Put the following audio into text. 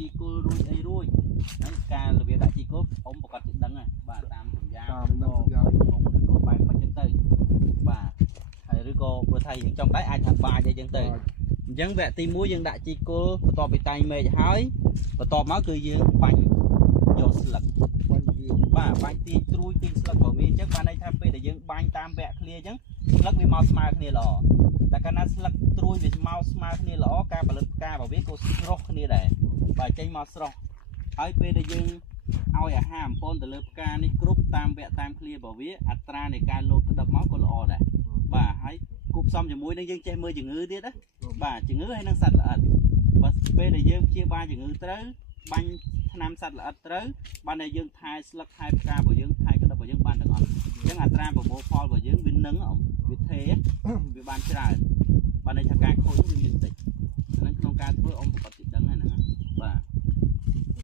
ជីគូរួយអីរួយហ្នឹងការរបៀបដាក់ជីគូអ៊ំប្រកាសទីដឹងបាទតាមសញ្ញាអ៊ំឬក៏បែបមិនចឹងទៅបាទហើយឬក៏បើថាយើងចង់ដែរអាចថាបាចអីចឹងទៅអញ្ចឹងវគ្គទី1យើងដាក់ជីគូបន្ទាប់ពីតែងមេឃហើយបន្ទាប់មកគឺយើងបាញ់យកស្លឹកបាទបាញ់ទាញត្រួយទាញស្លឹករបស់វាអញ្ចឹងបានន័យថាពេលដែលយើងបាញ់តាមវគ្គឃ្លាអញ្ចឹងស្លឹកវាមកស្មើគ្នាល្អតែកាលណាស្លឹកត្រួយវាមកស្មើគ្នាល្អការផលិតផ្ការបស់វាក៏ស្រស់គ្នាដែរបាទចេញមកស្រស់ហើយពេលដែលយើងឲ្យអាហារអំពូនទៅលើផ្កានេះគ្រប់តាមវគ្គតាមឃ្លារបស់វាអត្រានៃការលោតក្តឹបមកក៏ល្អដែរបាទហើយគូផ្សំជាមួយនឹងយើងចេះមើលជំងឺទៀតណាបាទជំងឺហើយនឹងសត្វល្អិតបើពេលដែលយើងព្យាបាលជំងឺត្រូវបាញ់ថ្នាំសត្វល្អិតត្រូវបានតែយើងថែស្លឹកថែផ្ការបស់យើងថែក្តឹបរបស់យើងបានទាំងអស់អញ្ចឹងអត្រាប្រមូលផលរបស់យើងវានឹងវាថេវាបានច្រើនបានន័យថាការខូចវាមានតិចហ្នឹងក្នុងការធ្វើអ៊ំប្រកប